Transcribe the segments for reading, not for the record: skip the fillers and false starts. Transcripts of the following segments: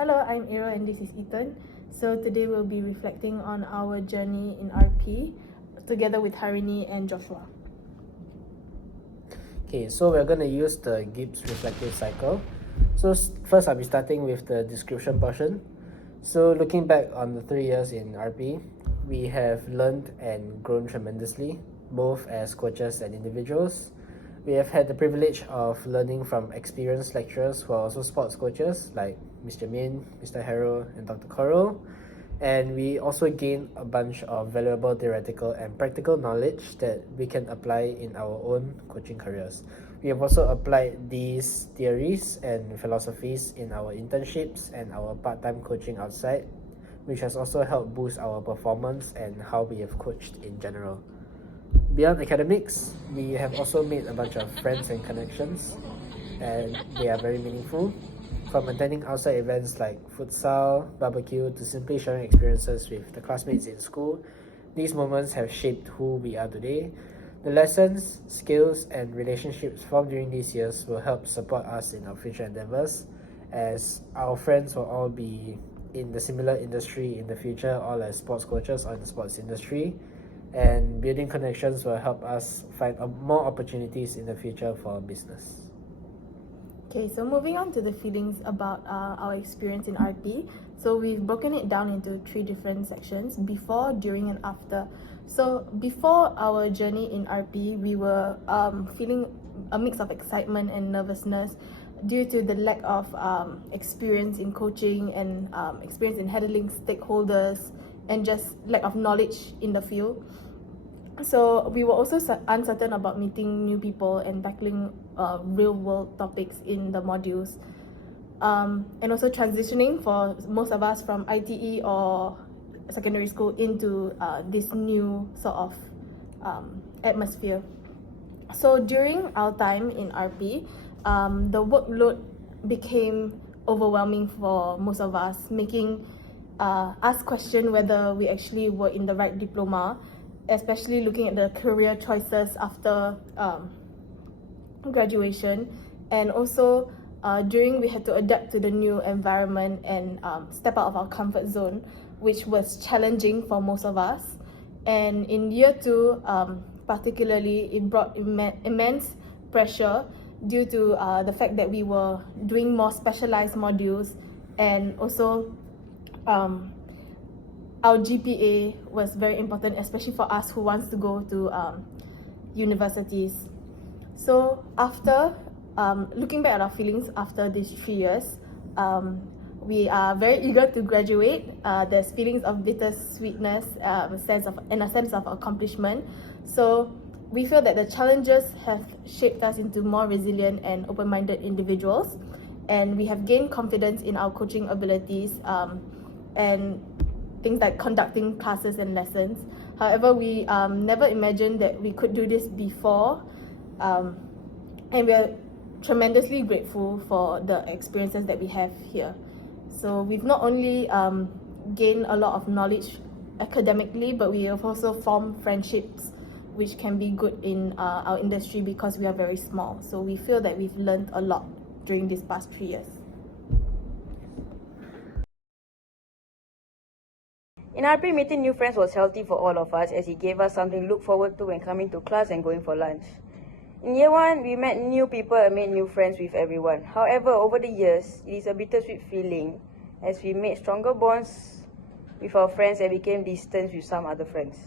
Hello, I'm Ira and this is Ethan. So today we'll be reflecting on our journey in RP together with Harini and Joshua. Okay, so we're going to use the Gibbs reflective cycle. So first I'll be starting with the description portion. So looking back on the 3 years in RP, we have learned and grown tremendously, both as coaches and individuals. We have had the privilege of learning from experienced lecturers who are also sports coaches like Mr. Min, Mr. Harrow, and Dr. Coral. And we also gained a bunch of valuable theoretical and practical knowledge that we can apply in our own coaching careers. We have also applied these theories and philosophies in our internships and our part-time coaching outside, which has also helped boost our performance and how we have coached in general. Beyond academics, we have also made a bunch of friends and connections, and they are very meaningful. From attending outside events like futsal, barbecue, to simply sharing experiences with the classmates in school, these moments have shaped who we are today. The lessons, skills, and relationships formed during these years will help support us in our future endeavors, as our friends will all be in the similar industry in the future, all as sports coaches or in the sports industry. And building connections will help us find more opportunities in the future for business. Okay, so moving on to the feelings about our experience in RP. So we've broken it down into 3 different sections: before, during, and after. So before our journey in RP, we were feeling a mix of excitement and nervousness due to the lack of experience in coaching and experience in handling stakeholders and just lack of knowledge in the field. So we were also uncertain about meeting new people and tackling real world topics in the modules, and also transitioning for most of us from ITE or secondary school into this new sort of atmosphere. So during our time in RP, the workload became overwhelming for most of us, making us question whether we actually were in the right diploma, especially looking at the career choices after graduation. And also during we had to adapt to the new environment and step out of our comfort zone, which was challenging for most of us. And in year 2 particularly, it brought immense pressure due to the fact that we were doing more specialized modules, and also our GPA was very important, especially for us who wants to go to universities. So after looking back at our feelings after these 3 years, we are very eager to graduate. There's feelings of bittersweetness, a sense of accomplishment. So we feel that the challenges have shaped us into more resilient and open-minded individuals, and we have gained confidence in our coaching abilities and things like conducting classes and lessons. However, we never imagined that we could do this before, and we are tremendously grateful for the experiences that we have here. So we've not only gained a lot of knowledge academically, but we have also formed friendships which can be good in our industry because we are very small. So we feel that we've learned a lot during these past 3 years. In RP, meeting new friends was healthy for all of us, as it gave us something to look forward to when coming to class and going for lunch. In year 1, we met new people and made new friends with everyone. However, over the years, it is a bittersweet feeling as we made stronger bonds with our friends and became distant with some other friends.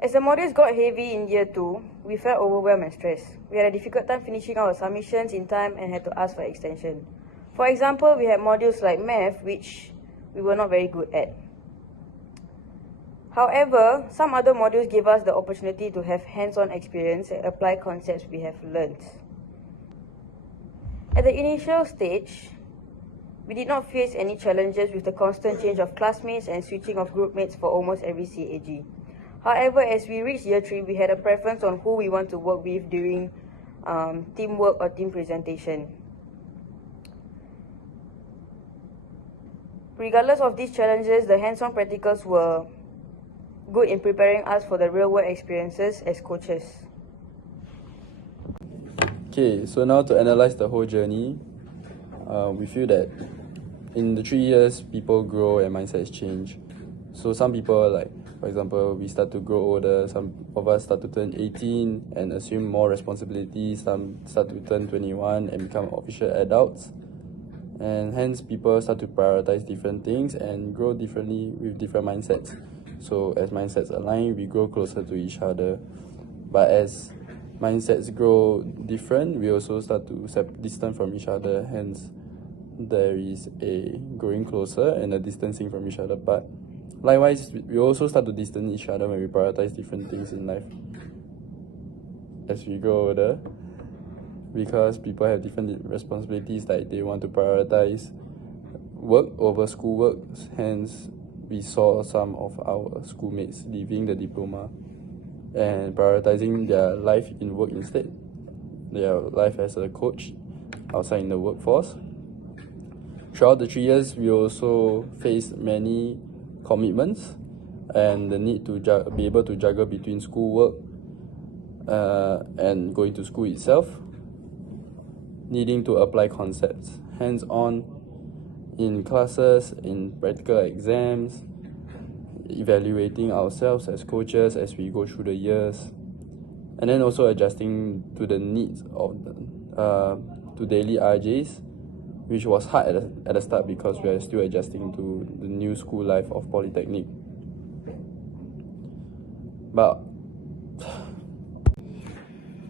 As the modules got heavy in year 2, we felt overwhelmed and stressed. We had a difficult time finishing our submissions in time and had to ask for extension. For example, we had modules like math, which we were not very good at. However, some other modules gave us the opportunity to have hands-on experience and apply concepts we have learned. At the initial stage, we did not face any challenges with the constant change of classmates and switching of group mates for almost every CAG. However, as we reached year 3, we had a preference on who we want to work with during teamwork or team presentation. Regardless of these challenges, the hands-on practicals were good in preparing us for the real-world experiences as coaches. Okay, so now to analyze the whole journey, we feel that in the 3 years, people grow and mindsets change. So some people, like, for example, we start to grow older. Some of us start to turn 18 and assume more responsibilities. Some start to turn 21 and become official adults. And hence, people start to prioritize different things and grow differently with different mindsets. So as mindsets align, we grow closer to each other. But as mindsets grow different, we also start to distance from each other. Hence, there is a growing closer and a distancing from each other. But likewise, we also start to distance each other when we prioritize different things in life as we grow older, because people have different responsibilities, like they want to prioritize work over schoolwork. Hence, we saw some of our schoolmates leaving the diploma and prioritizing their life in work instead, their life as a coach outside in the workforce. Throughout the 3 years, we also faced many commitments and the need to be able to juggle between schoolwork and going to school itself, needing to apply concepts hands-on in classes, in practical exams, evaluating ourselves as coaches as we go through the years, and then also adjusting to the needs of to daily RJs, which was hard at the start because we are still adjusting to the new school life of Polytechnic. But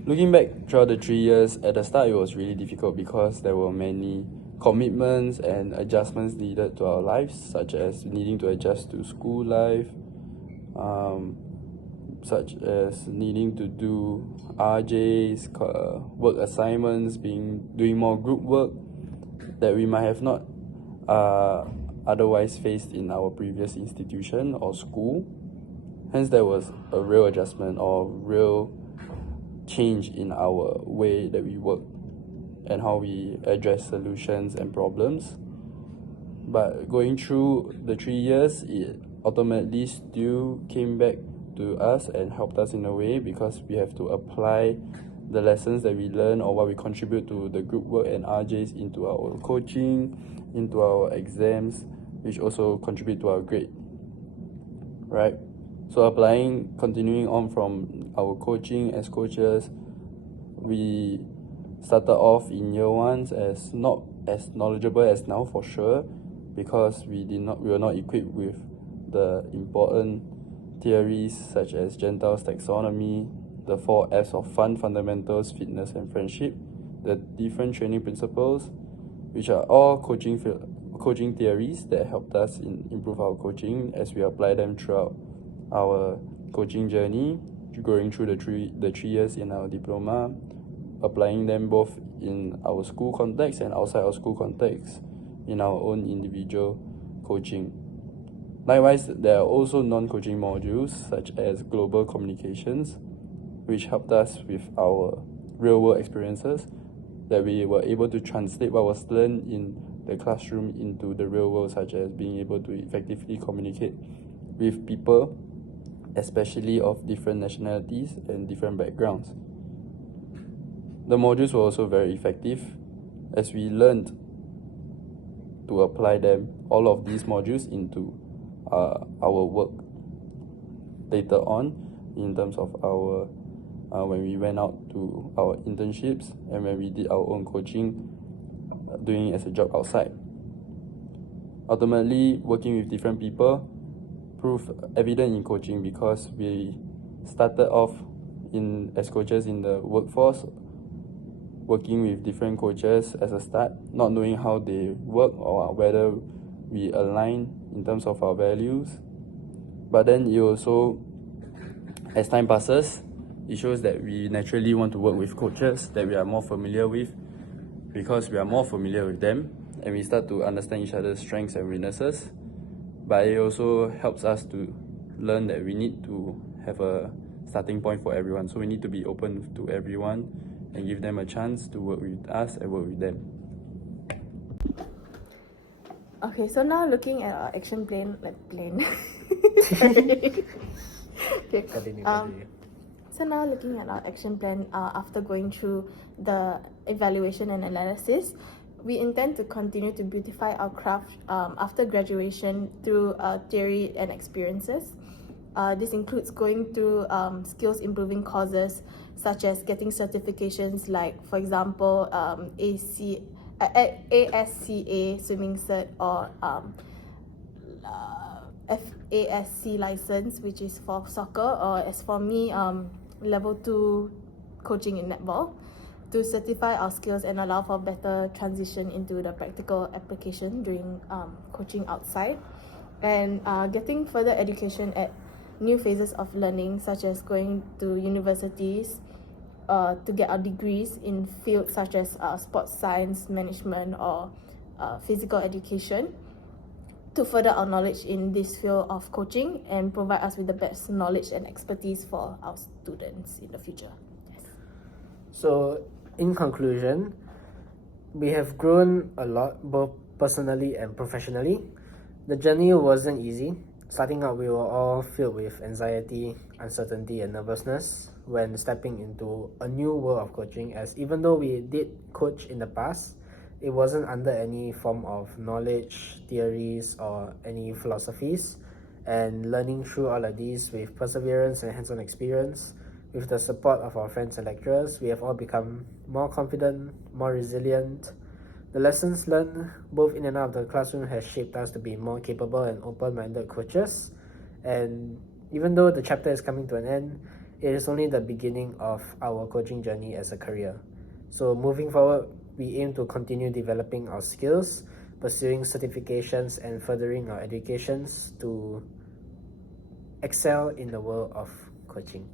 looking back throughout the 3 years, at the start it was really difficult because there were many commitments and adjustments needed to our lives, such as needing to adjust to school life, such as needing to do RJs, work assignments, doing more group work that we might have not otherwise faced in our previous institution or school. Hence, there was a real adjustment or real change in our way that we work and how we address solutions and problems. But going through the 3 years, it ultimately still came back to us and helped us in a way, because we have to apply the lessons that we learn or what we contribute to the group work and RJs into our coaching, into our exams, which also contribute to our grade, right? So continuing on from our coaching as coaches, we started off in year ones as not as knowledgeable as now, for sure, because we were not equipped with the important theories such as Gentile's taxonomy, the 4 F's of fun, fundamentals, fitness, and friendship, the different training principles, which are all coaching theories that helped us improve our coaching as we apply them throughout our coaching journey, going through the 3 years in our diploma, applying them both in our school context and outside our school context in our own individual coaching. Likewise, there are also non-coaching modules such as global communications, which helped us with our real-world experiences, that we were able to translate what was learned in the classroom into the real world, such as being able to effectively communicate with people, especially of different nationalities and different backgrounds. The modules were also very effective as we learned to apply all of these modules into our work later on, in terms of our when we went out to our internships and when we did our own coaching, doing it as a job outside. Ultimately, working with different people proved evident in coaching, because we started off as coaches in the workforce, working with different coaches as a start, not knowing how they work or whether we align in terms of our values. But then it also, as time passes, it shows that we naturally want to work with coaches that we are more familiar with, because we are more familiar with them and we start to understand each other's strengths and weaknesses. But it also helps us to learn that we need to have a starting point for everyone. So we need to be open to everyone and give them a chance to work with us and work with them. Okay, so now looking at our action plan. Sorry. Okay. Continue. So now looking at our action plan after going through the evaluation and analysis, We intend to continue to beautify our craft after graduation through theory and experiences. This includes going through skills improving courses such as getting certifications like, for example, ASCA swimming cert or FASC license, which is for soccer, or as for me, level 2 coaching in netball, to certify our skills and allow for better transition into the practical application during coaching outside, and getting further education at new phases of learning, such as going to universities to get our degrees in fields such as sports science, management, or physical education, to further our knowledge in this field of coaching and provide us with the best knowledge and expertise for our students in the future. Yes. So, in conclusion, we have grown a lot, both personally and professionally. The journey wasn't easy. Starting out, we were all filled with anxiety, uncertainty, and nervousness when stepping into a new world of coaching, as even though we did coach in the past, it wasn't under any form of knowledge, theories, or any philosophies. And learning through all of these with perseverance and hands-on experience, with the support of our friends and lecturers, we have all become more confident, more resilient. The lessons learned both in and out of the classroom has shaped us to be more capable and open-minded coaches. And even though the chapter is coming to an end, it is only the beginning of our coaching journey as a career. So moving forward, we aim to continue developing our skills, pursuing certifications, and furthering our educations to excel in the world of coaching.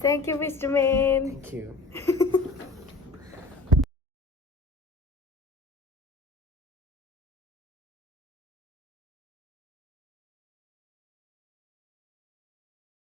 Thank you, Mr. Main. Thank you.